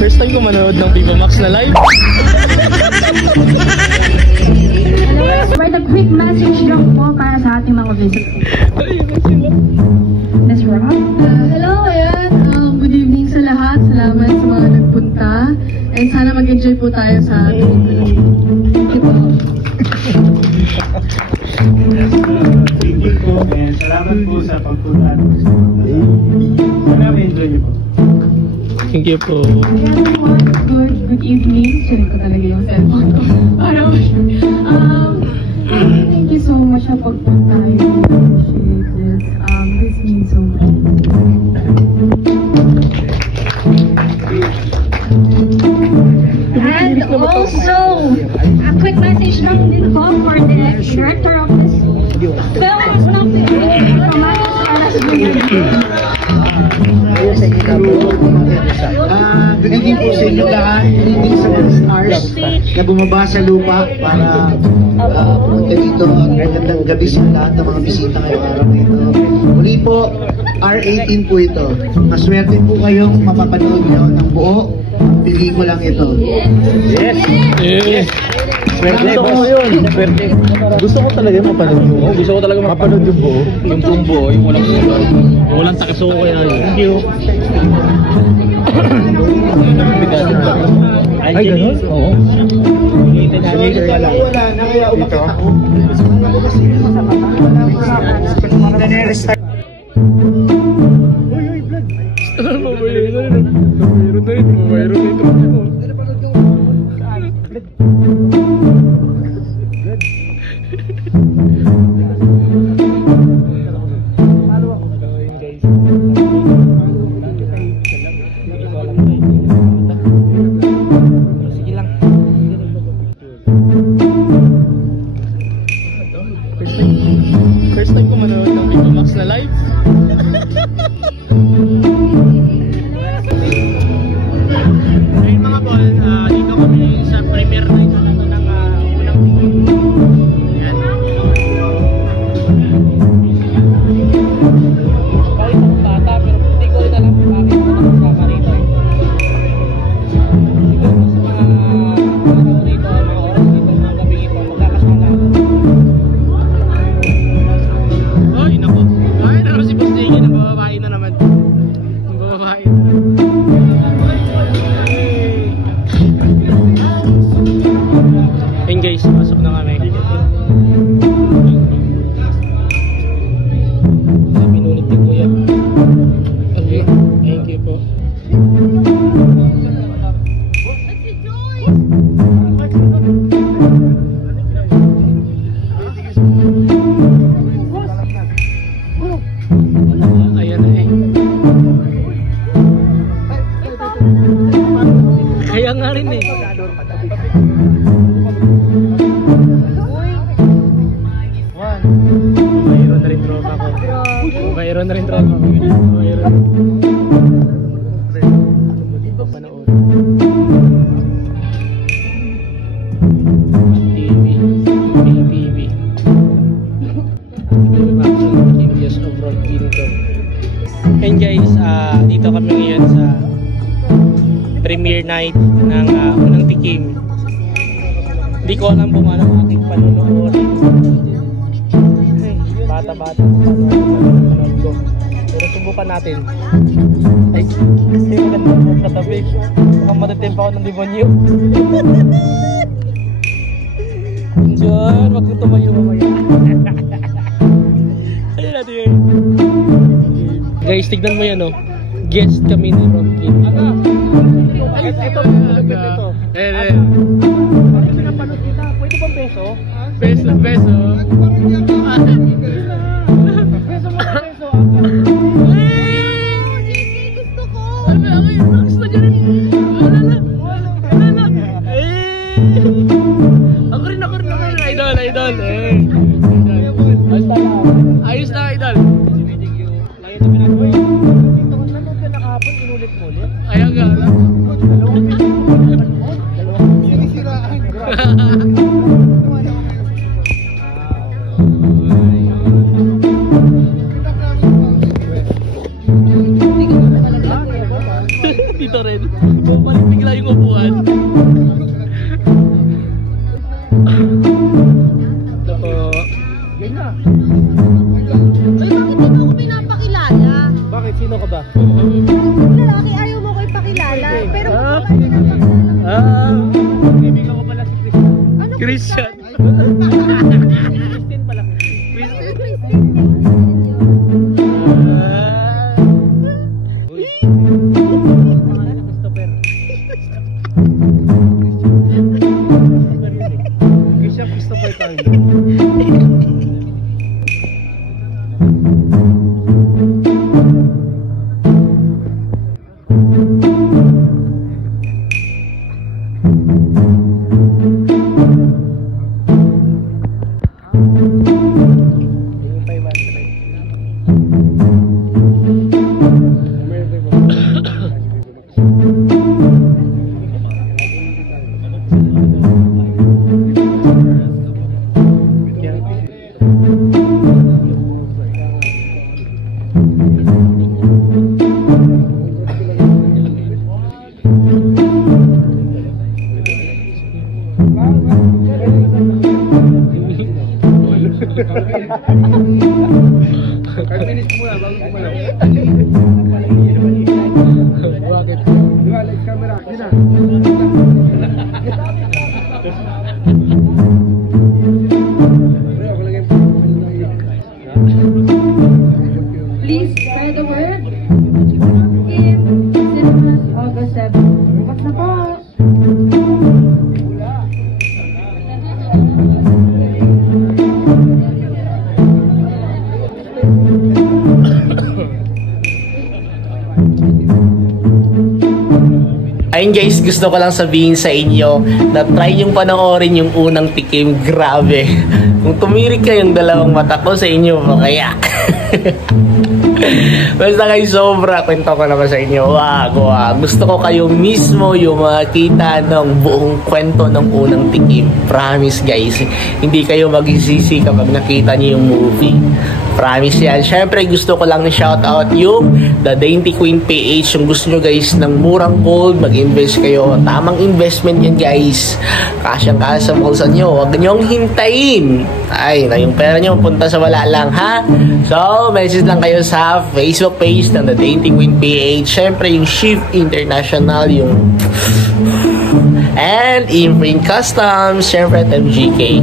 First time ko manood ng Viva Max na live. For the quick message lang po para sa ating mga visitors. Miss Rob? Hello, ayan. Good evening sa lahat. Salamat sa mga nagpunta. And sana mag-enjoy po tayo sa ating Thank you po. Thank you po. And salamat po sa pagpunta. Sana ma-enjoy niyo po. Thank you po. Good evening. Sulit ko talaga yung cellphone ko. Thank you so much sa pagpunta. I really appreciate this. This means so much. And also, a quick message lang din po for the director of this film. Good evening po sa inyo lahat. Good evening sa mga stars na bumaba sa lupa para pumunta dito. Ang gandang gabi sa lahat ng mga bisita ngayong araw na ito. Muli po, R18 po ito. Maswerte po kayong mapapanood nyo ng buo pelikulang ito. Yes! Yes! Swerte po yun. Swerte. Gusto ko talaga mapanood yung buo. Gusto ko talaga mapanood yung buo. Yung buo, yung walang sulo. Yung walang takasuko yan. Thank you. Ay, gano'n? Oo. Wala na kaya umakit ako. First time ko manood ng Viva Max na live. Ayun mga bol, dito kami sa premiere night ng unang yan. Kahit akong bata, pero hindi ko rin alam kung bakit ako nakasama rito eh. Siguro sa mga araw rito, mga oras dito, mga gabi ito, magkakasama ako. Ay, naku. Ay, naku si Boss Jiggy, nabababae na naman. Nabababae na. Ayun guys, pasok na kami. Pinulit ni Kuya. Okay, thank you po. Ayan na eh. Kaya nga rin eh. Mayroon na rin tropa ko. Mayroon na rin tropa ko. Mayroon. Dito panood. TV. PTV. Indias of Rock Kingdom. And guys, dito kami ngayon sa premiere night ng unang tikim. Hindi ko alam kung ano aking panunood. Bata-bata panonood ko. Pero subukan natin. Ay, kasi maganda mo katabi. Mukhang matatimpa ako ng demonyo. Diyan, wag kang tumayo mamaya. Ayun natin yun. Guys, tignan mo yan oh. Guest kami ni Rocky. Ay, ito. Eh. Pinapanood kita. Pwede bang peso? Peso. Peso mo peso. Gusto ko. Ay, gusto niya rin. Wala. Ako rin. Idol. Ayos na, idol. Lagi na pinagawa. Dito ko nanood ka nakahapon, inulit mo ulit. Ayaw nga. Dalawang sinisiraan. yung upuan. Ito po. Ay, bakit hindi mo ako pinapakilala? Bakit? Sino ka ba? Lalaki, ayaw mo ko ipakilala. Pero kung ako pinapakilala. Kaibigan ko pala si Christian. Ano Christian. Christian pala. Uy. Christopher. Christopher tayo. Please spread the word. In Cinemas August 7. Bukas na po. Ayun guys, gusto ko lang sabihin sa inyo na try yung panoorin yung unang tikim. Grabe. Kung tumirik kayong dalawang mata ko sa inyo, kaya. Basta kayo sobra, kwento ko naman sa inyo. Wag. Gusto ko kayo mismo yung makita ng buong kwento ng unang tikim. Promise guys, hindi kayo magsisisi kapag nakita niyo yung movie. Promise yan. Syempre gusto ko lang shoutout yung The Dainty Queen PH. Yung gusto nyo guys ng murang gold, mag-invest kayo. Tamang investment yan guys. Kasyang-kasa sa bulsa nyo. Huwag nyo hintayin. Ay, na yung pera nyo punta sa wala lang ha. So, message lang kayo sa Facebook page ng The Dainty Queen PH. Syempre yung Shift International, yung and Imprint Customs, syempre at MGK.